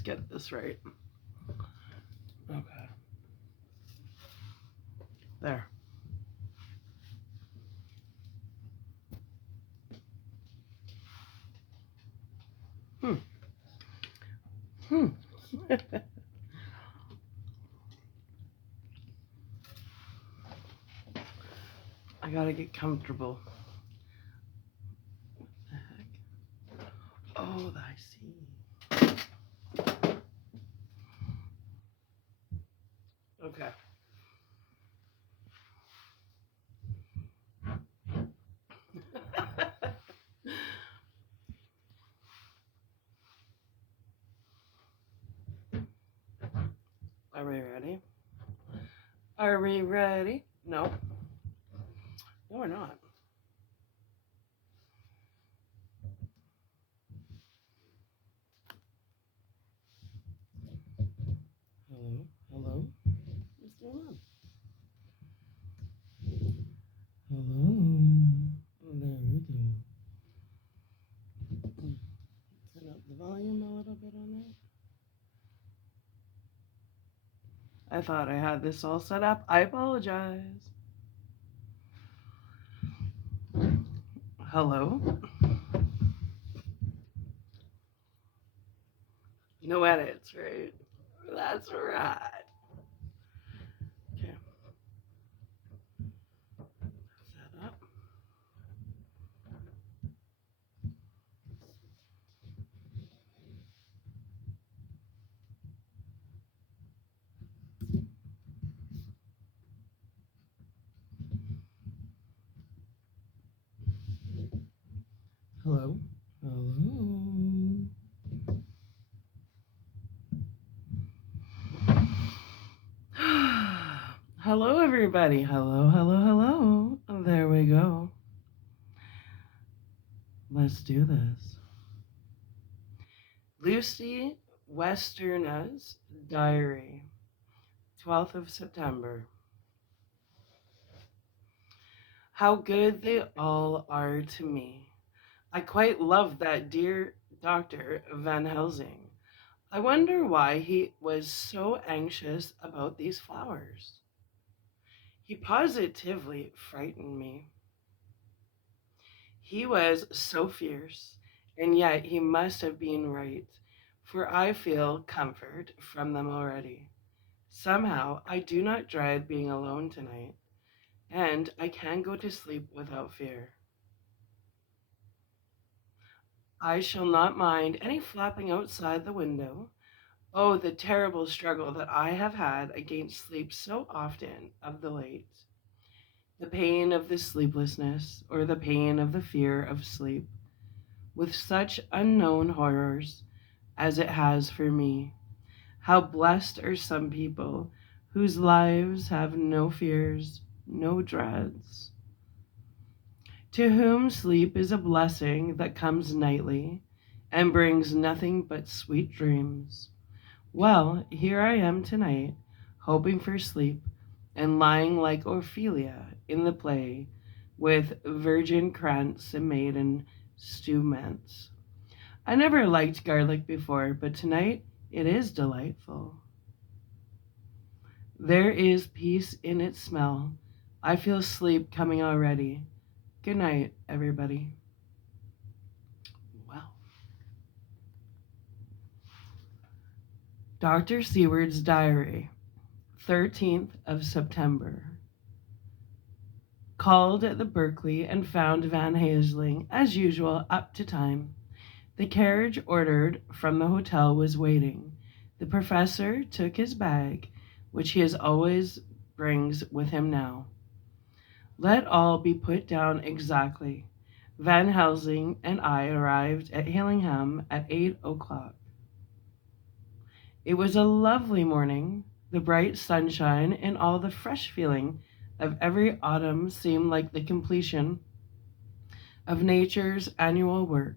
Let's get this right. Okay. There. Hmm. I gotta get comfortable. What the heck? Oh, I see. Okay. Are we ready? Are we ready? No. No, we're not. Hello? Hello? What's going on? Hello? There we go. Turn up the volume a little bit on that. I thought I had this all set up. I apologize. Hello? No edits, right? That's right. Okay. Set up. Hello? Hello? Hello, everybody. Hello, hello, hello. There we go. Let's do this. Lucy Westerna's Diary, 12th of September. How good they all are to me. I quite love that dear Dr. Van Helsing. I wonder why he was so anxious about these flowers. He positively frightened me. He was so fierce, and yet he must have been right, for I feel comfort from them already. Somehow I do not dread being alone tonight, and I can go to sleep without fear. I shall not mind any flapping outside the window. Oh, the terrible struggle that I have had against sleep so often of the late. The pain of the sleeplessness, or the pain of the fear of sleep, with such unknown horrors as it has for me. How blessed are some people whose lives have no fears, no dreads, to whom sleep is a blessing that comes nightly and brings nothing but sweet dreams. Well, here I am tonight, hoping for sleep and lying like Ophelia in the play with virgin krantz and maiden stewments. I never liked garlic before, but tonight it is delightful. There is peace in its smell. I feel sleep coming already. Good night, everybody. Well, Dr. Seward's Diary, 13th of September. Called at the Berkeley and found Van Helsing, as usual, up to time. The carriage ordered from the hotel was waiting. The professor took his bag, which he always brings with him now. Let all be put down exactly. Van Helsing and I arrived at Hillingham at 8 o'clock. It was a lovely morning. The bright sunshine and all the fresh feeling of every autumn seemed like the completion of nature's annual work.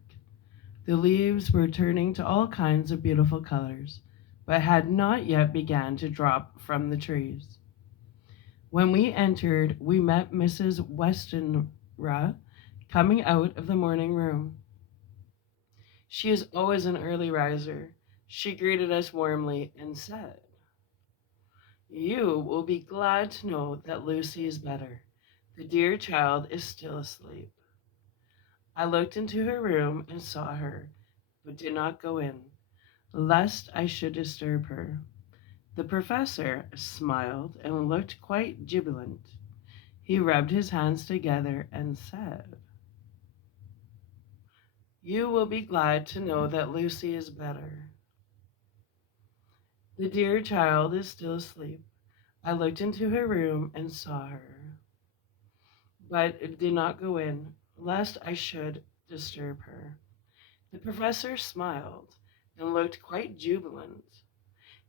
The leaves were turning to all kinds of beautiful colors, but had not yet begun to drop from the trees. When we entered, we met Mrs. Westerna coming out of the morning room. She is always an early riser, She greeted us warmly and said, "You will be glad to know that Lucy is better. The dear child is still asleep." I looked into her room and saw her, but did not go in, lest I should disturb her. The professor smiled and looked quite jubilant. He rubbed his hands together and said, "You will be glad to know that Lucy is better. The dear child is still asleep." I looked into her room and saw her, but did not go in, lest I should disturb her. The professor smiled and looked quite jubilant.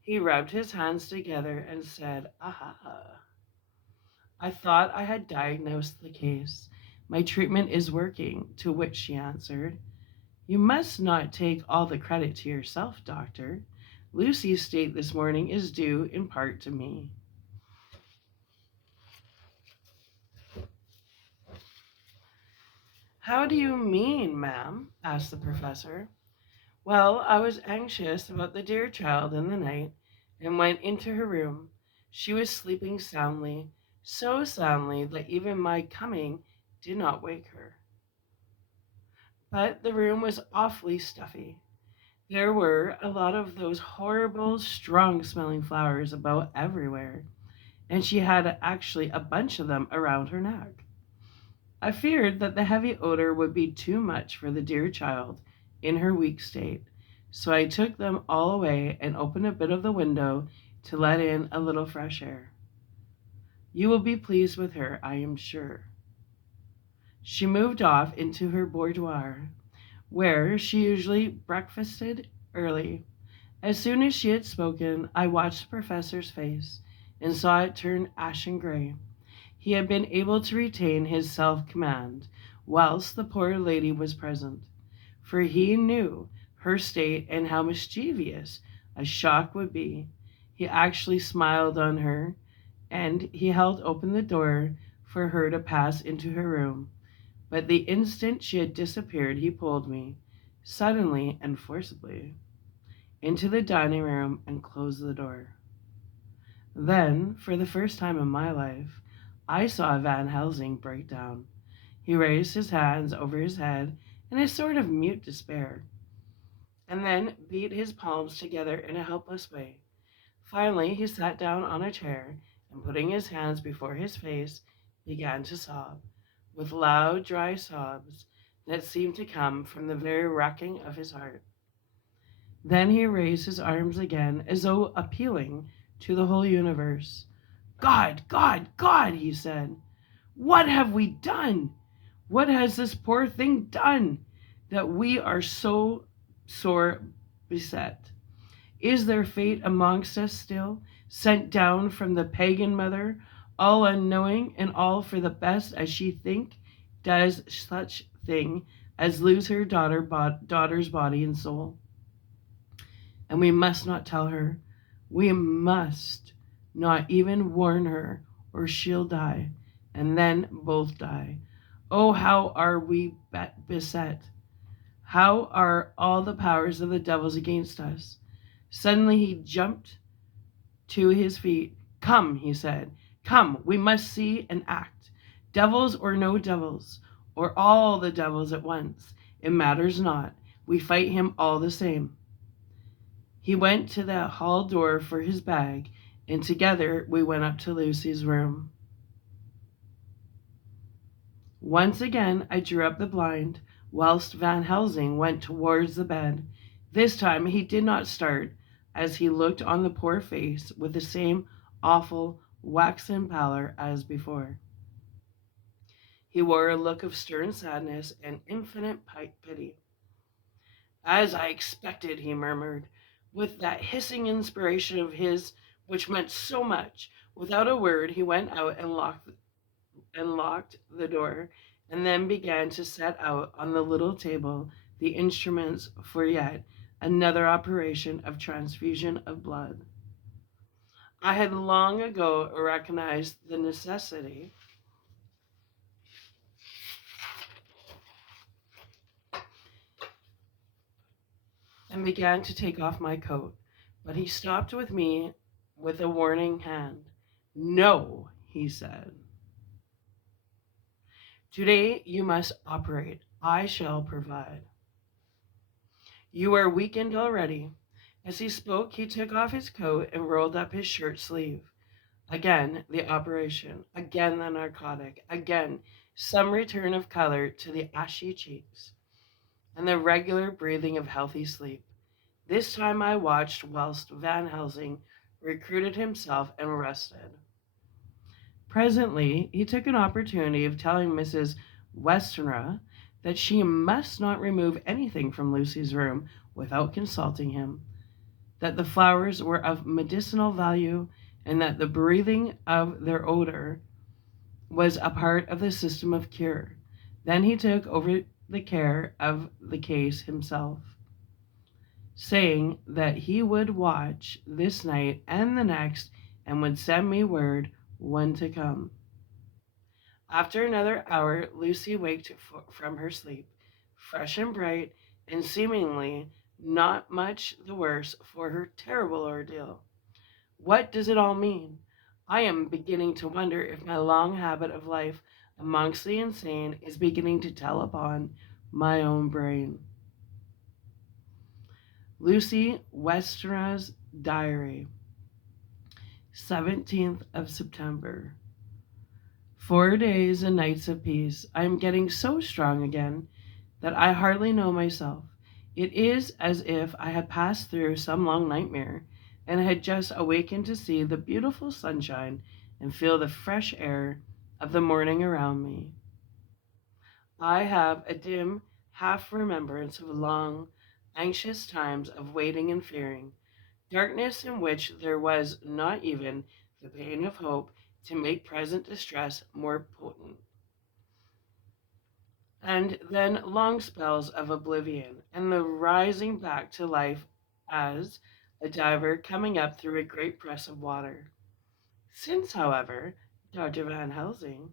He rubbed his hands together and said, "Aha! I thought I had diagnosed the case. My treatment is working." To which she answered, "You must not take all the credit to yourself, doctor. Lucy's state this morning is due in part to me." "How do you mean, ma'am?" asked the professor. "Well, I was anxious about the dear child in the night and went into her room. She was sleeping soundly, so soundly that even my coming did not wake her. But the room was awfully stuffy. There were a lot of those horrible, strong smelling flowers about everywhere, and she had actually a bunch of them around her neck. I feared that the heavy odor would be too much for the dear child in her weak state, so I took them all away and opened a bit of the window to let in a little fresh air. You will be pleased with her, I am sure." She moved off into her boudoir, where she usually breakfasted early. As soon as she had spoken, I watched the professor's face and saw it turn ashen gray. He had been able to retain his self command whilst the poor lady was present, for he knew her state and how mischievous a shock would be. He actually smiled on her, and he held open the door for her to pass into her room. But the instant she had disappeared, he pulled me, suddenly and forcibly, into the dining room and closed the door. Then, for the first time in my life, I saw Van Helsing break down. He raised his hands over his head in a sort of mute despair, and then beat his palms together in a helpless way. Finally, he sat down on a chair and, putting his hands before his face, began to sob, with loud, dry sobs that seemed to come from the very wrecking of his heart. Then he raised his arms again, as though appealing to the whole universe. "God, God, God," he said, "what have we done? What has this poor thing done that we are so sore beset? Is there fate amongst us still, sent down from the pagan mother, all unknowing, and all for the best, as she think does such thing as lose her daughter's body and soul? And we must not tell her. We must not even warn her, or she'll die, and then both die. Oh, how are we beset? How are all the powers of the devils against us?" Suddenly he jumped to his feet. "Come," he said, "come, we must see and act. Devils or no devils, or all the devils at once, it matters not. We fight him all the same." He went to the hall door for his bag, and together we went up to Lucy's room. Once again I drew up the blind, whilst Van Helsing went towards the bed. This time he did not start, as he looked on the poor face with the same awful waxen pallor as before. He wore a look of stern sadness and infinite pity. "As I expected," he murmured, with that hissing inspiration of his which meant so much. Without a word he went out and locked the door, and then began to set out on the little table the instruments for yet another operation of transfusion of blood. I had long ago recognized the necessity and began to take off my coat, but he stopped with me with a warning hand. No, he said. Today you must operate. I shall provide. You are weakened already. As he spoke, he took off his coat and rolled up his shirt sleeve. Again, the operation. Again, the narcotic. Again, some return of color to the ashy cheeks, and the regular breathing of healthy sleep. This time I watched whilst Van Helsing recruited himself and rested. Presently, he took an opportunity of telling Mrs. Westerna that she must not remove anything from Lucy's room without consulting him, that the flowers were of medicinal value, and that the breathing of their odor was a part of the system of cure. Then he took over the care of the case himself, saying that he would watch this night and the next and would send me word when to come. After another hour, Lucy waked from her sleep, fresh and bright, and seemingly not much the worse for her terrible ordeal. What does it all mean? I am beginning to wonder if my long habit of life amongst the insane is beginning to tell upon my own brain. Lucy Westerna's Diary, 17th of September. 4 days and nights of peace. I am getting so strong again that I hardly know myself. It is as if I had passed through some long nightmare and had just awakened to see the beautiful sunshine and feel the fresh air of the morning around me. I have a dim half remembrance of long, anxious times of waiting and fearing, darkness in which there was not even the pain of hope to make present distress more potent. And then long spells of oblivion, and the rising back to life as a diver coming up through a great press of water. Since, however, Dr. Van Helsing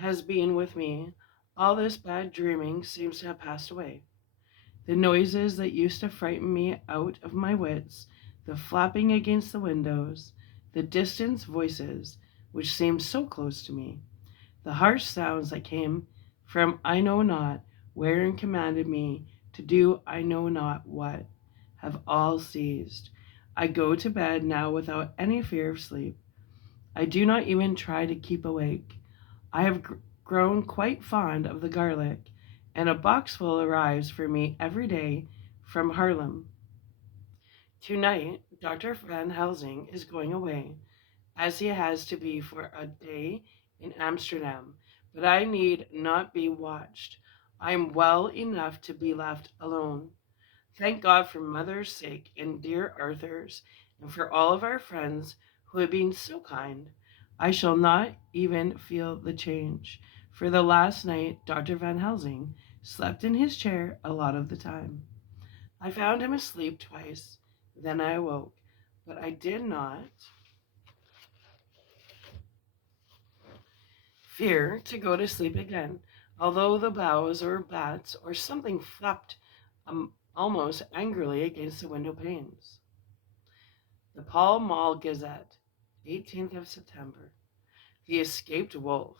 has been with me, all this bad dreaming seems to have passed away. The noises that used to frighten me out of my wits, the flapping against the windows, the distant voices which seemed so close to me, the harsh sounds that came from I know not where and commanded me to do I know not what, have all ceased. I go to bed now without any fear of sleep. I do not even try to keep awake. I have grown quite fond of the garlic, and a boxful arrives for me every day from Haarlem. Tonight, Dr. Van Helsing is going away, as he has to be for a day in Amsterdam, but I need not be watched. I am well enough to be left alone. Thank God for mother's sake and dear Arthur's, and for all of our friends who have been so kind. I shall not even feel the change, for the last night Dr. Van Helsing slept in his chair a lot of the time. I found him asleep twice, then I awoke, but I did not fear to go to sleep again, although the boughs or bats or something flapped almost angrily against the window panes. The Pall Mall Gazette, 18th of September. The Escaped Wolf.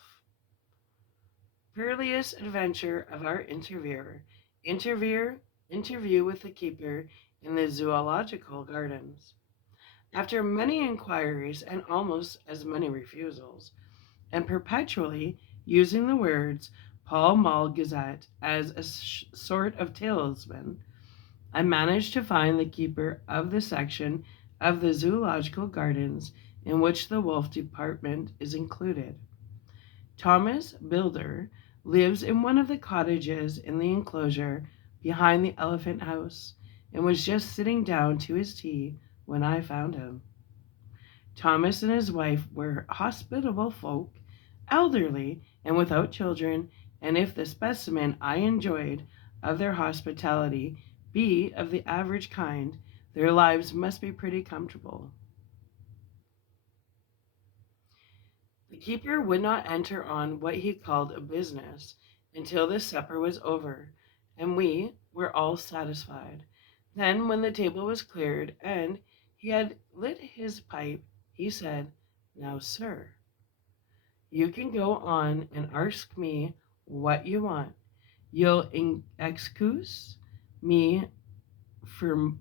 Peerless adventure of our interviewer. Interview with the keeper in the zoological gardens. After many inquiries and almost as many refusals, and perpetually using the words Pall Mall Gazette as a sort of talisman, I managed to find the keeper of the section of the zoological gardens in which the wolf department is included. Thomas Bilder lives in one of the cottages in the enclosure behind the elephant house, and was just sitting down to his tea when I found him. Thomas and his wife were hospitable folk, elderly and without children, and if the specimen I enjoyed of their hospitality be of the average kind, their lives must be pretty comfortable. The keeper would not enter on what he called a business until the supper was over, and we, were all satisfied. Then, when the table was cleared and he had lit his pipe, he said, "Now, sir, you can go on and ask me what you want. You'll excuse me for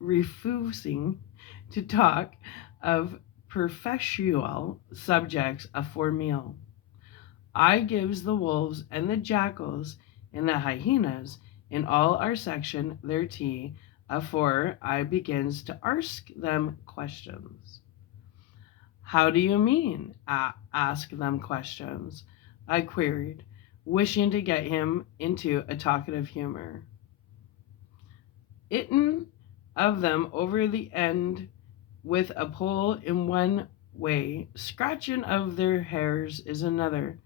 refusing to talk of professional subjects afore meal. I gives the wolves and the jackals and the hyenas in all our section their tea afore I begins to ask them questions." "How do you mean, ask them questions?" I queried, wishing to get him into a talkative humor. "Itten of them over the end with a pole in one way, scratching of their hairs is another.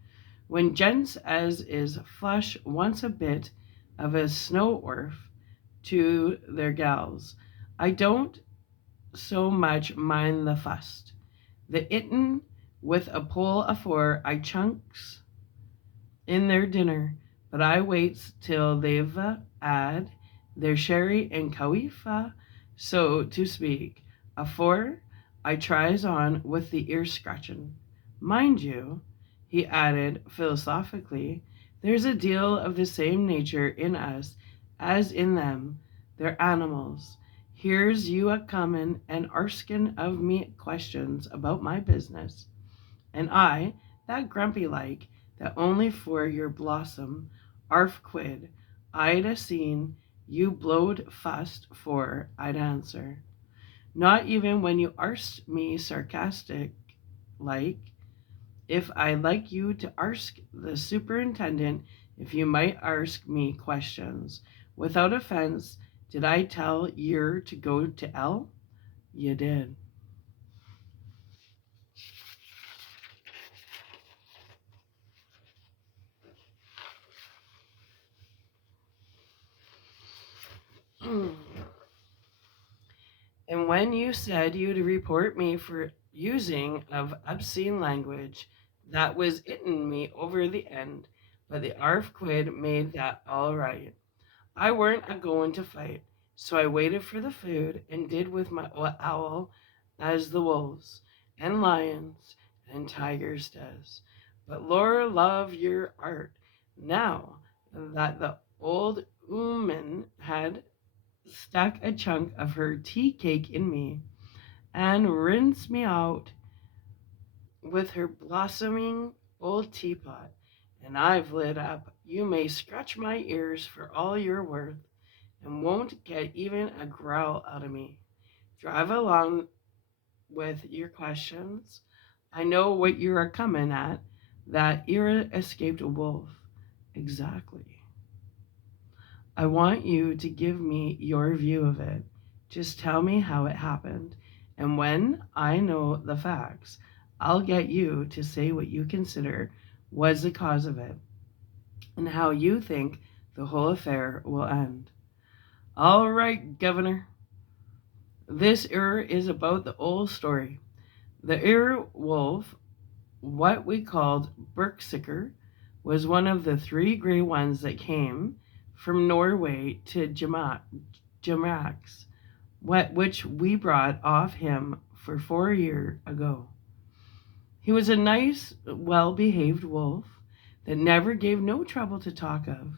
When gents as is flush wants a bit of a snow orf to their gals, I don't so much mind the fust. The itten with a pole afore I chunks in their dinner, but I waits till they've 'ad their sherry and cawifa, so to speak, afore I tries on with the ear scratching. Mind you," he added philosophically, "there's a deal of the same nature in us as in them. They're animals. Here's you a comin' and arskin of me questions about my business, and I, that grumpy like, that only for your blossom, arf quid, I'd a seen you blowed fust for I'd answer. Not even when you arst me sarcastic like, if I like you to arsk the superintendent if you might arsk me questions. Without offense, did I tell yer to go to L? You did." "And when you said you'd report me for using of obscene language, that was ittin' me over the end, but the arf quid made that all right. I weren't a goin' to fight, so I waited for the food and did with my owl as the wolves and lions and tigers does. But Lord love your art, now that the old 'ooman had stuck a chunk of her tea cake in me and rinsed me out with her blossoming old teapot, and I've lit up, you may scratch my ears for all you're worth, and won't get even a growl out of me. Drive along with your questions. I know what you're a comin' at, that era escaped wolf. Exactly. I want you to give me your view of it. Just tell me how it happened, and when I know the facts, I'll get you to say what you consider was the cause of it, and how you think the whole affair will end." "All right, Governor. This is about the old story. The wolf, what we called Berksicker, was one of the three gray ones that came from Norway to Jamax, which we brought off him for 4 year ago. He was a nice, well-behaved wolf that never gave no trouble to talk of.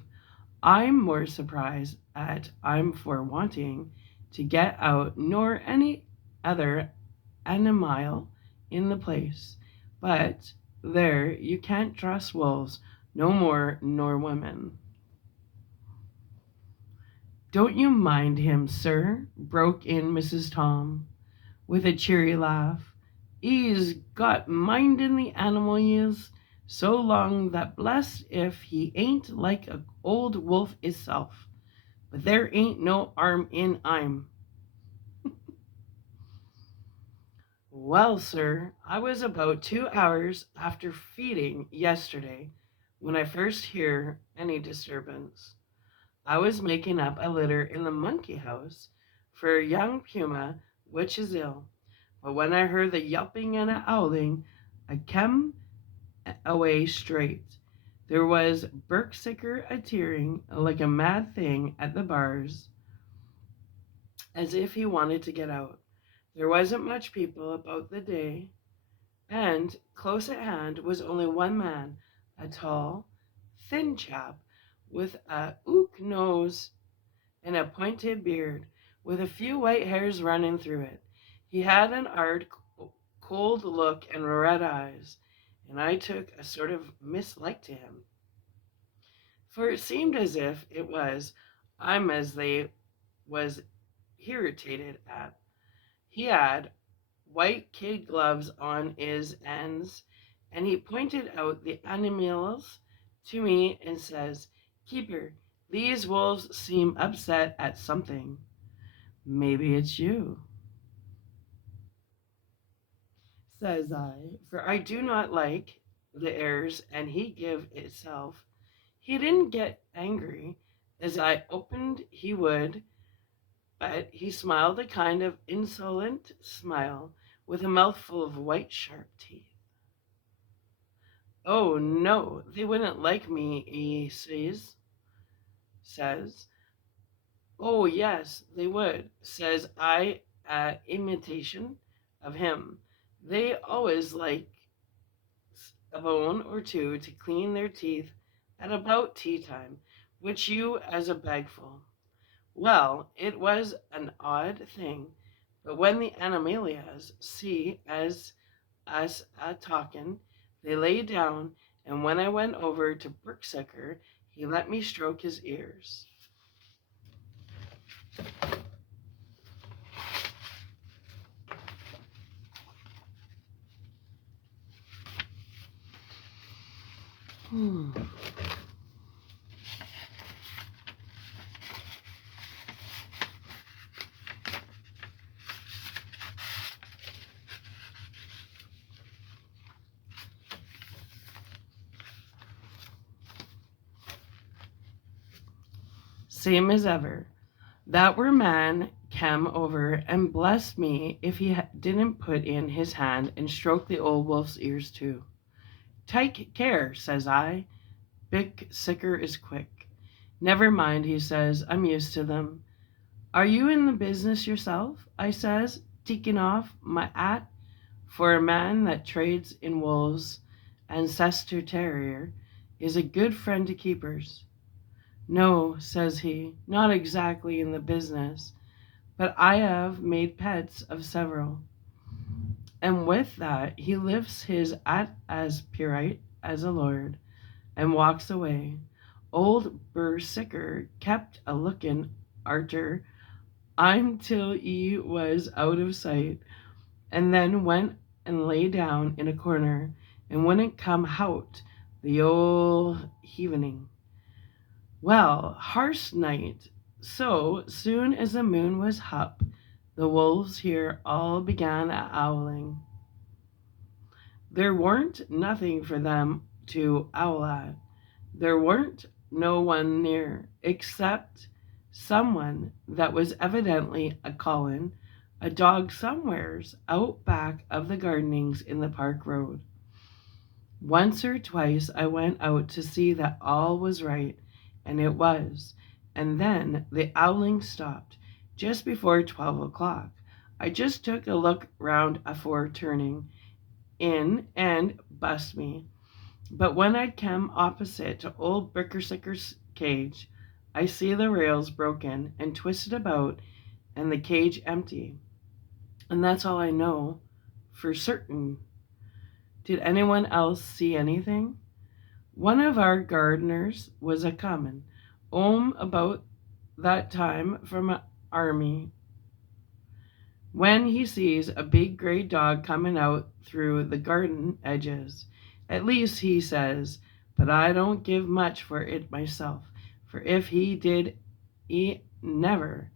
I'm more surprised at I'm for wanting to get out nor any other animile in the place. But there, you can't trust wolves no more nor women." "Don't you mind him, sir," broke in Mrs. Tom, with a cheery laugh. "'E's got mindin' the animal he is, so long that blessed if he ain't like a old wolf isself. But there ain't no 'arm in 'im." "Well, sir, I was about 2 hours after feeding yesterday when I first hear any disturbance. I was making up a litter in the monkey house for a young puma which is ill, but when I heard the yelping and a howling, I kem away straight. There was Berksicker a tearing like a mad thing at the bars, as if he wanted to get out. There wasn't much people about the day, and close at hand was only one man, a tall, thin chap with a hook nose and a pointed beard, with a few white hairs running through it. He had an hard, cold look and red eyes, and I took a sort of mislike to him, for it seemed as if it was I'm as they was irritated at. He had white kid gloves on his ends, and he pointed out the animals to me and says, "Keeper, these wolves seem upset at something. Maybe it's you," says I, for I do not like the airs and he give itself. He didn't get angry as I opened he would, but he smiled a kind of insolent smile with a mouthful of white sharp teeth. "Oh no, they wouldn't like me," he says. "Oh yes, they would," says I, imitation of him. "They always like a bone or two to clean their teeth at about tea time, which you as a bagful." Well, it was an odd thing, but when the animalias see as us a talkin', they lay down, and when I went over to Brooksucker, he let me stroke his ears. Hmm. Same as ever. That were man came over and blessed me if he didn't put in his hand and stroke the old wolf's ears too. "Take care," says I. "Big sicker is quick." "Never mind," he says. "I'm used to them." "Are you in the business yourself?" I says, taking off my hat, for a man that trades in wolves and Chester Terrier is a good friend to keepers. "No," says he, "not exactly in the business, but I have made pets of several." And with that he lifts his hat as purite as a lord and walks away. Old Bersicker kept a looking arter I'm till he was out of sight, and then went and lay down in a corner and wouldn't come hout the old evening. Well, harsh night. So soon as the moon was up, the wolves here all began a howling. There weren't nothing for them to howl at. There weren't no one near, except someone that was evidently a callin' a dog somewheres out back of the gardenings in the park road. Once or twice I went out to see that all was right, and it was, and then the howling stopped just before 12 o'clock. I just took a look round afore turning in and bust me. But when I came opposite to old Bickersicker's cage, I see the rails broken and twisted about and the cage empty. And that's all I know for certain. Did anyone else see anything? One of our gardeners was a comin' home about that time from a army, when he sees a big gray dog coming out through the garden edges. At least he says, but I don't give much for it myself, for if he did, he never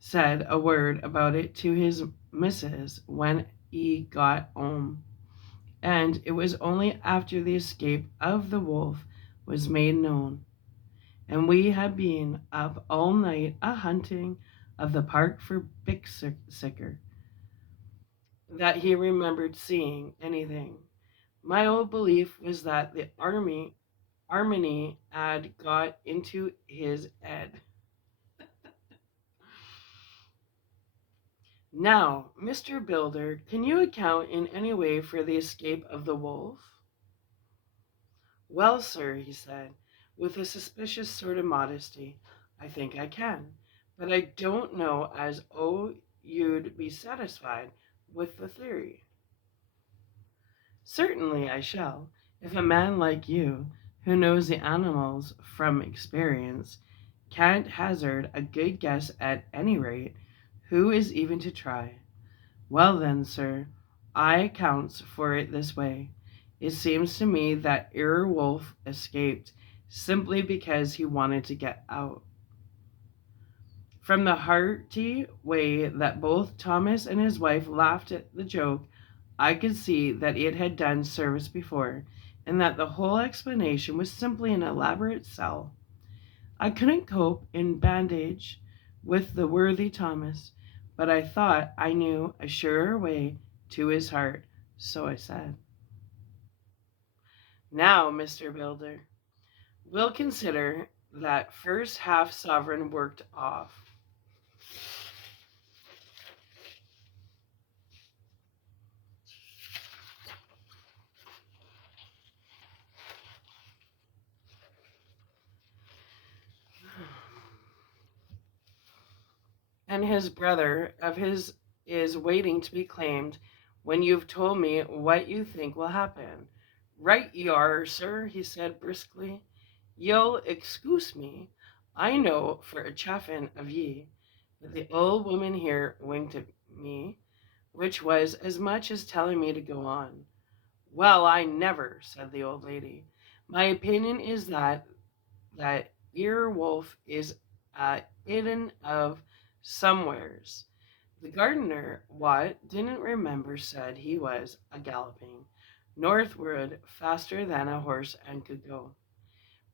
said a word about it to his missus when he got home. And it was only after the escape of the wolf was made known, and we had been up all night a hunting of the park for Bicksicker, that he remembered seeing anything. My old belief was that the army harmony had got into his head. Now, Mr. Builder, can you account in any way for the escape of the wolf? Well, sir, he said, with a suspicious sort of modesty, I think I can. But I don't know as you'd be satisfied with the theory. Certainly I shall, if a man like you, who knows the animals from experience, can't hazard a good guess at any rate, who is even to try? Well then, sir, I accounts for it this way. It seems to me that Wolf escaped simply because he wanted to get out. From the hearty way that both Thomas and his wife laughed at the joke, I could see that it had done service before, and that the whole explanation was simply an elaborate sell. I couldn't cope in bandage with the worthy Thomas, but I thought I knew a surer way to his heart, so I said, now, Mr. Builder, we'll consider that first half sovereign worked off. And his brother of his is waiting to be claimed when you've told me what you think will happen. Right you are, sir, he said briskly. You'll excuse me. I know for a chaffin of ye. But the old woman here winked at me, which was as much as telling me to go on. Well, I never, said the old lady. My opinion is that Earwolf is hidden of somewheres. The gardener, what didn't remember, said he was a galloping northward faster than a horse and could go.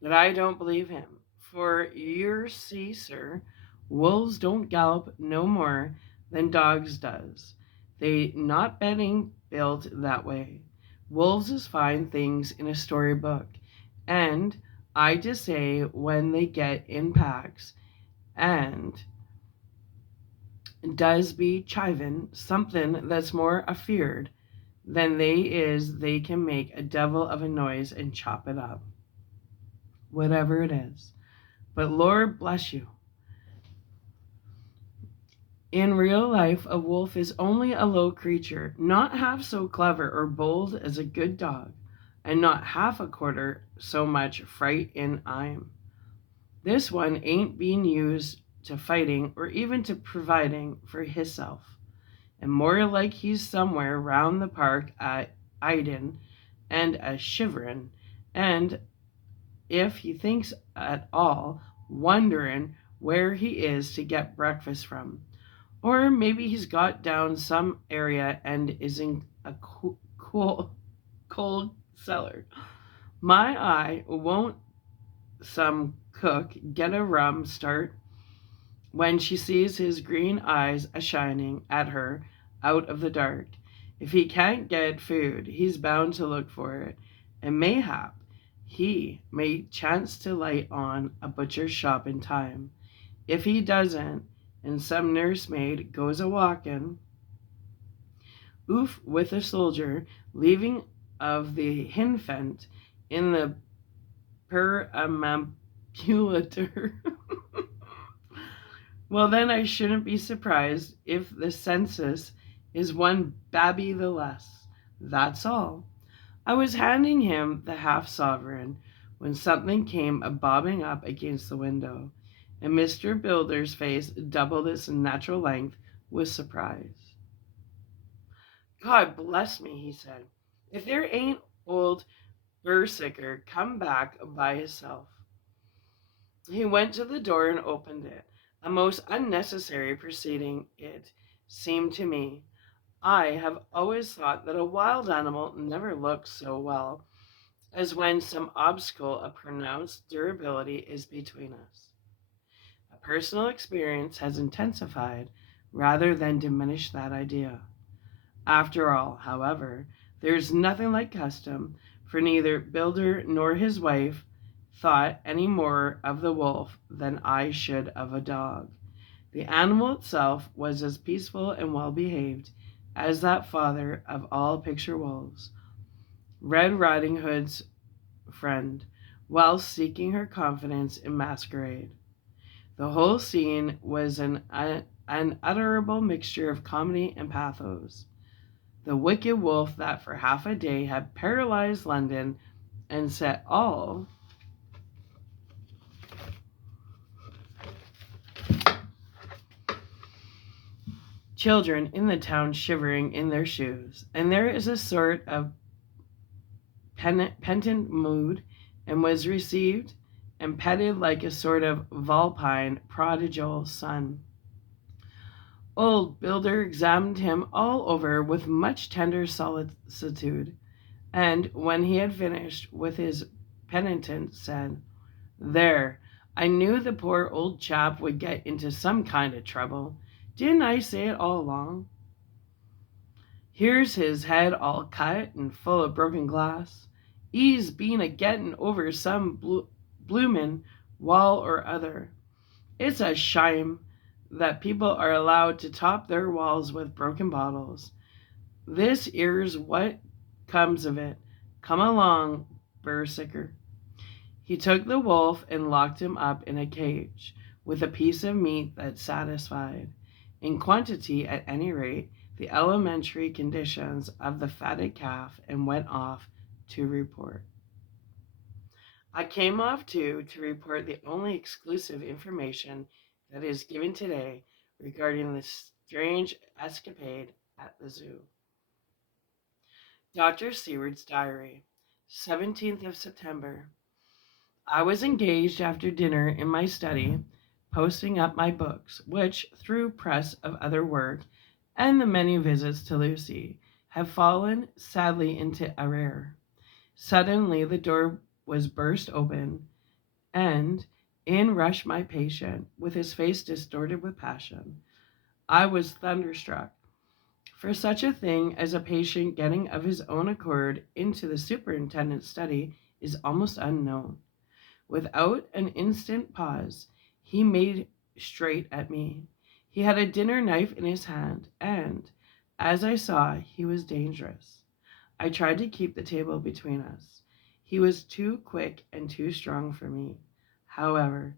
But I don't believe him, for you see, sir, wolves don't gallop no more than dogs does. They not betting built that way. Wolves is fine things in a storybook, and I just say when they get in packs and does be chivin something that's more afeard than they can make a devil of a noise and chop it up, whatever it is. But Lord bless you, in real life a wolf is only a low creature, not half so clever or bold as a good dog, and not half a quarter so much fright in I'm. This one ain't being used to fighting or even to providing for hisself, and more like he's somewhere round the park at Iden and a shiverin', and if he thinks at all, wondering where he is to get breakfast from. Or maybe he's got down some area and is in a cold cellar. My eye, won't some cook get a rum start when she sees his green eyes a shining at her out of the dark? If he can't get food, he's bound to look for it, and mayhap he may chance to light on a butcher's shop in time. If he doesn't, and some nursemaid goes a walking, oof with a soldier, leaving of the hinfant in the perambulator. Well, then I shouldn't be surprised if the census is one babby the less. That's all. I was handing him the half sovereign when something came a bobbing up against the window, and Mr. Builder's face doubled its natural length with surprise. God bless me, he said, if there ain't old Bursicker come back by himself. He went to the door and opened it. A most unnecessary proceeding, it seemed to me. I have always thought that a wild animal never looks so well as when some obstacle of pronounced durability is between us. A personal experience has intensified rather than diminished that idea. After all, however, there is nothing like custom, for neither Builder nor his wife thought any more of the wolf than I should of a dog. The animal itself was as peaceful and well behaved as that father of all picture wolves, Red Riding Hood's friend, while seeking her confidence in masquerade. The whole scene was an unutterable mixture of comedy and pathos. The wicked wolf that for half a day had paralyzed London and set all children in the town shivering in their shoes. And there is a sort of penitent mood, and was received and petted like a sort of vulpine prodigal son. Old Builder examined him all over with much tender solicitude, and when he had finished with his penitent, said, "There, I knew the poor old chap would get into some kind of trouble. Didn't I say it all along? Here's his head all cut and full of broken glass. He's been a getting over some bloomin' wall or other. It's a shame that people are allowed to top their walls with broken bottles. This here's what comes of it. Come along, Berserker." He took the wolf and locked him up in a cage, with a piece of meat that satisfied, in quantity at any rate, the elementary conditions of the fatted calf, and went off to report. I came off too to report the only exclusive information that is given today regarding this strange escapade at the zoo. Dr. Seward's Diary, 17th of September. I was engaged after dinner in my study, posting up my books, which, through press of other work and the many visits to Lucy, have fallen sadly into arrear. Suddenly the door was burst open, and in rushed my patient, with his face distorted with passion. I was thunderstruck, for such a thing as a patient getting of his own accord into the superintendent's study is almost unknown. Without an instant pause, he made straight at me. He had a dinner knife in his hand, and, as I saw, he was dangerous. I tried to keep the table between us. He was too quick and too strong for me, however,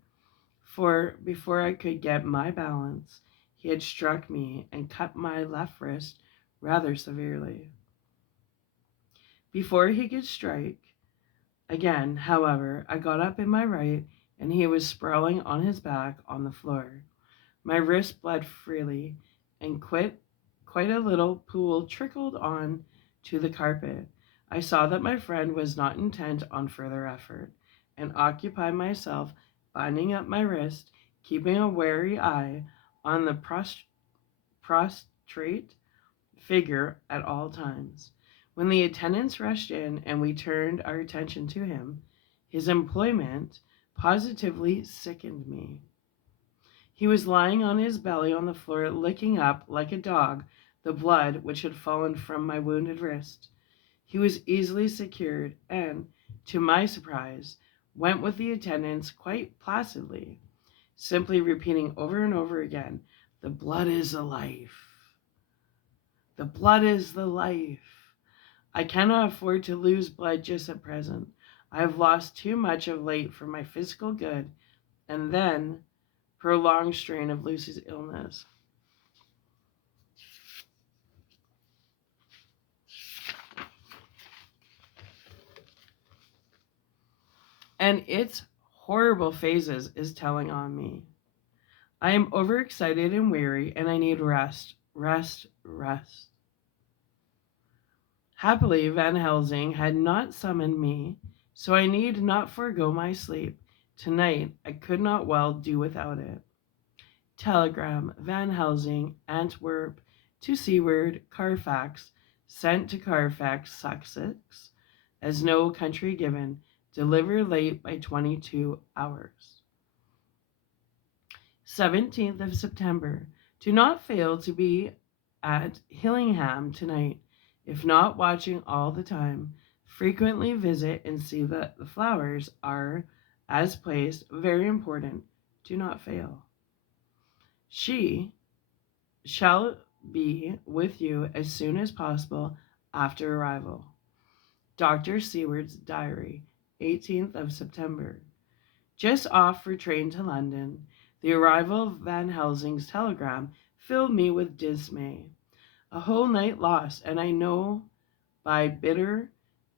for before I could get my balance, he had struck me and cut my left wrist rather severely. Before he could strike again, however, I got up in my right, and he was sprawling on his back on the floor. My wrist bled freely, and quite a little pool trickled on to the carpet. I saw that my friend was not intent on further effort, and occupied myself binding up my wrist, keeping a wary eye on the prostrate figure at all times. When the attendants rushed in and we turned our attention to him, his employment positively sickened me. He was lying on his belly on the floor, licking up, like a dog, the blood which had fallen from my wounded wrist. He was easily secured, and, to my surprise, went with the attendants quite placidly, simply repeating over and over again, "The blood is the life. The blood is the life. I cannot afford to lose blood just at present. I have lost too much of late for my physical good, and then prolonged strain of Lucy's illness." And its horrible phases is telling on me. I am overexcited and weary, and I need rest, rest, rest. Happily, Van Helsing had not summoned me, so I need not forego my sleep. Tonight I could not well do without it. Telegram, Van Helsing, Antwerp to Seward, Carfax, sent to Carfax, Sussex, as no country given, deliver late by 22 hours. 17th of September. Do not fail to be at Hillingham tonight. If not watching all the time, frequently visit and see that the flowers are as placed, very important, do not fail. She shall be with you as soon as possible after arrival. Dr. Seward's diary, 18th of September. Just off for train to London, the arrival of Van Helsing's telegram filled me with dismay. A whole night lost, and I know by bitter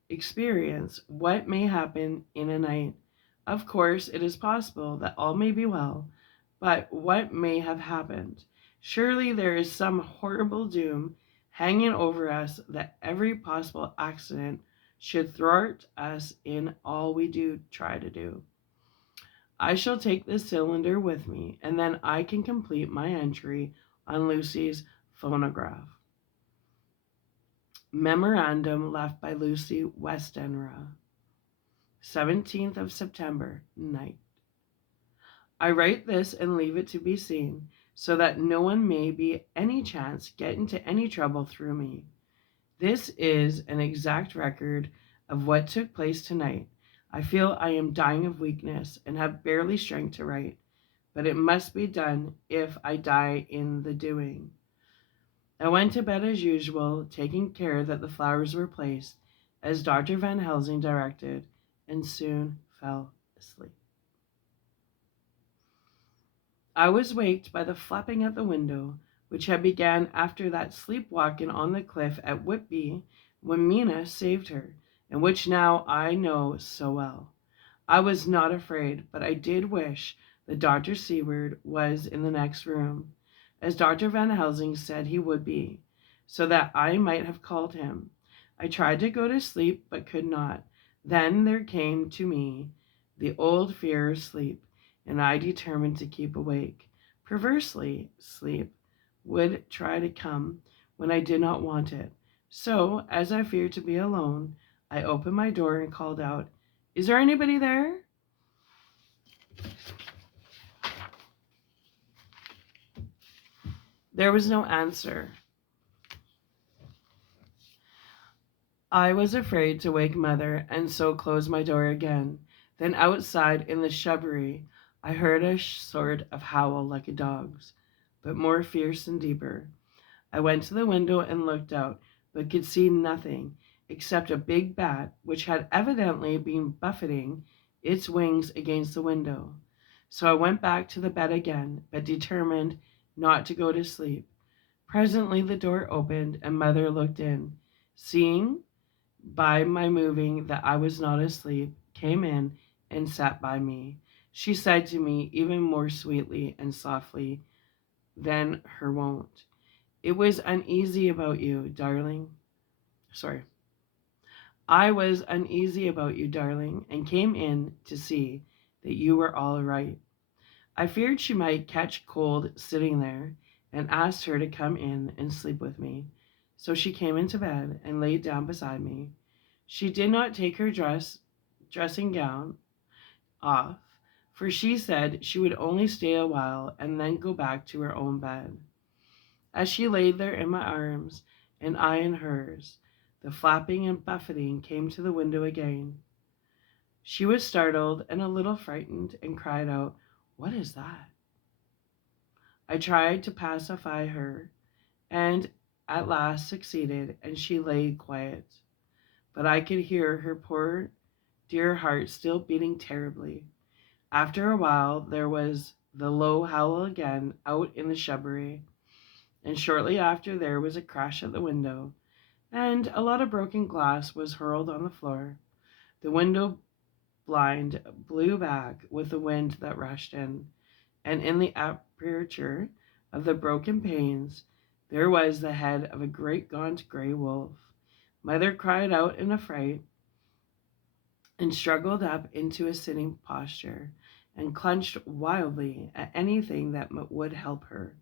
experience what may happen in a night. Of course, it is possible that all may be well, but what may have happened? Surely there is some horrible doom hanging over us that every possible accident should thwart us in all we do try to do. I shall take this cylinder with me, and then I can complete my entry on Lucy's phonograph. Memorandum left by Lucy Westenra. 17th of September, night. I write this and leave it to be seen, so that no one may by any chance get into any trouble through me. This is an exact record of what took place tonight. I feel I am dying of weakness and have barely strength to write, but it must be done if I die in the doing. I went to bed as usual, taking care that the flowers were placed, as Dr. Van Helsing directed, and soon fell asleep. I was waked by the flapping at the window, which had began after that sleepwalking on the cliff at Whitby when Mina saved her, and which now I know so well. I was not afraid, but I did wish that Dr. Seward was in the next room, as Dr. Van Helsing said he would be, so that I might have called him. I tried to go to sleep, but could not. Then there came to me the old fear of sleep, and I determined to keep awake. Perversely, sleep would try to come when I did not want it. So, as I feared to be alone, I opened my door and called out, "Is there anybody there?" There was no answer. I was afraid to wake Mother, and so closed my door again. Then outside in the shrubbery, I heard a sort of howl like a dog's, but more fierce and deeper. I went to the window and looked out, but could see nothing except a big bat which had evidently been buffeting its wings against the window. So I went back to the bed again, but determined not to go to sleep. Presently the door opened, and Mother looked in. Seeing by my moving that I was not asleep, came in and sat by me. She said to me even more sweetly and softly than her wont, "It was uneasy about you, darling. Sorry. I was uneasy about you, darling, and came in to see that you were all right. I feared she might catch cold sitting there, and asked her to come in and sleep with me. So she came into bed and laid down beside me. She did not take her dressing gown off, for she said she would only stay a while and then go back to her own bed. As she lay there in my arms, and I in hers, the flapping and buffeting came to the window again. She was startled and a little frightened, and cried out, "What is that?" I tried to pacify her, and at last succeeded, and she lay quiet. But I could hear her poor dear heart still beating terribly. After a while there was the low howl again out in the shrubbery, and shortly after there was a crash at the window, and a lot of broken glass was hurled on the floor. The window blind blew back with the wind that rushed in, and in the aperture of the broken panes there was the head of a great gaunt grey wolf. Mother cried out in affright, and struggled up into a sitting posture, and clutched wildly at anything that would help her.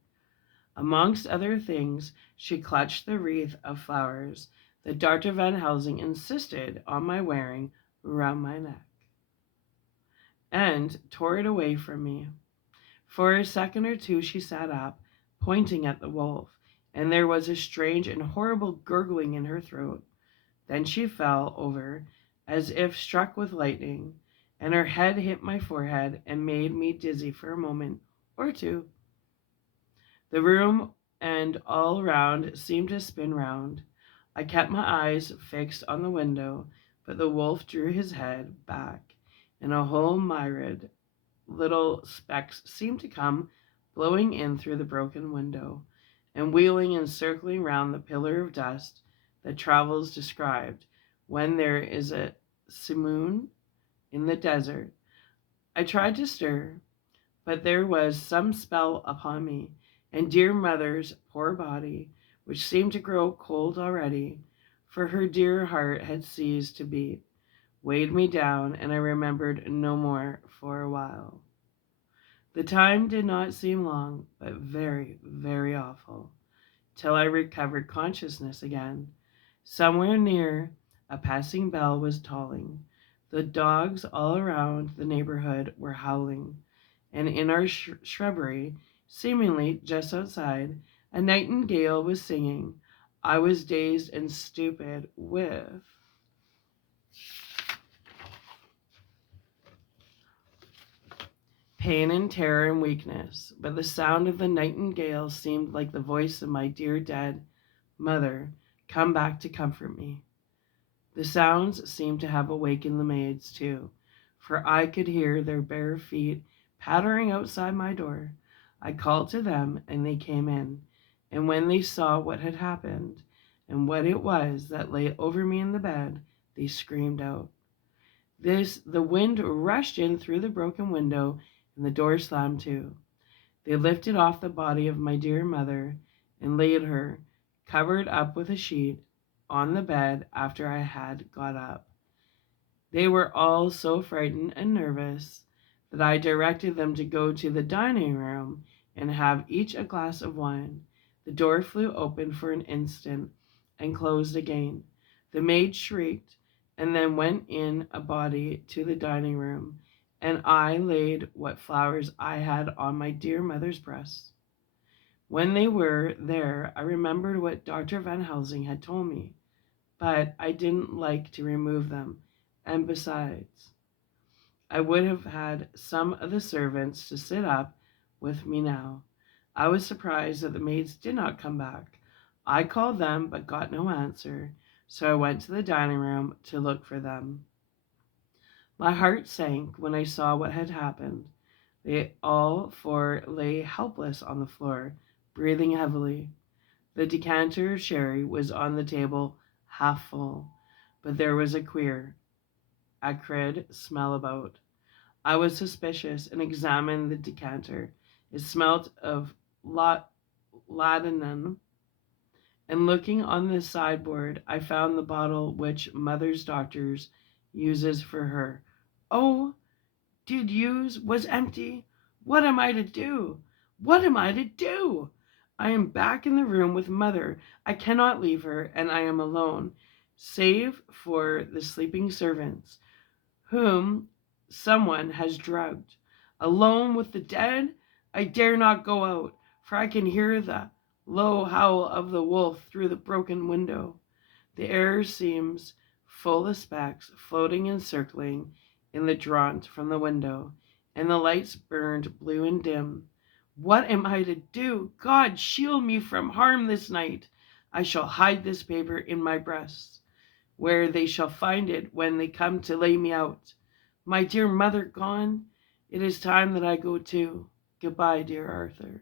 Amongst other things, she clutched the wreath of flowers that Dr. Van Helsing insisted on my wearing round my neck, and tore it away from me. For a second or two she sat up, pointing at the wolf, and there was a strange and horrible gurgling in her throat. Then she fell over as if struck with lightning, and her head hit my forehead and made me dizzy for a moment or two. The room and all around seemed to spin round. I kept my eyes fixed on the window, but the wolf drew his head back, and a whole myriad little specks seemed to come blowing in through the broken window, and wheeling and circling round the pillar of dust that travels described when there is a simoon in the desert. I tried to stir, but there was some spell upon me, and dear mother's poor body, which seemed to grow cold already, for her dear heart had ceased to beat, weighed me down, and I remembered no more for a while. The time did not seem long, but very, very awful, till I recovered consciousness again. Somewhere near, a passing bell was tolling. The dogs all around the neighborhood were howling, and in our shrubbery, seemingly just outside, a nightingale was singing. I was dazed and stupid with pain and terror and weakness, but the sound of the nightingale seemed like the voice of my dear dead mother come back to comfort me. The sounds seemed to have awakened the maids too, for I could hear their bare feet pattering outside my door. I called to them, and they came in, and when they saw what had happened, and what it was that lay over me in the bed, they screamed out. The wind rushed in through the broken window, and the door slammed to. They lifted off the body of my dear mother and laid her, covered up with a sheet, on the bed after I had got up. They were all so frightened and nervous that I directed them to go to the dining room and have each a glass of wine. The door flew open for an instant and closed again. The maid shrieked and then went in a body to the dining room, and I laid what flowers I had on my dear mother's breast. When they were there, I remembered what Dr. Van Helsing had told me, but I didn't like to remove them, and besides, I would have had some of the servants to sit up with me now. I was surprised that the maids did not come back. I called them, but got no answer, so I went to the dining room to look for them. My heart sank when I saw what had happened. They all four lay helpless on the floor, breathing heavily. The decanter of sherry was on the table, half full, but there was a queer, acrid smell about. I was suspicious and examined the decanter. It smelt of laudanum, and looking on the sideboard, I found the bottle which mother's doctors uses for her. Oh, did use was empty. What am I to do? What am I to do? I am back in the room with mother. I cannot leave her, and I am alone, save for the sleeping servants, whom someone has drugged. Alone with the dead, I dare not go out, for I can hear the low howl of the wolf through the broken window. The air seems full of specks floating and circling in the draught from the window, and the lights burned blue and dim. What am I to do? God, shield me from harm this night. I shall hide this paper in my breast, where they shall find it when they come to lay me out. My dear mother gone, it is time that I go too. Goodbye, dear Arthur.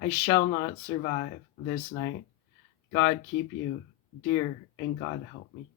I shall not survive this night. God keep you, dear, and God help me.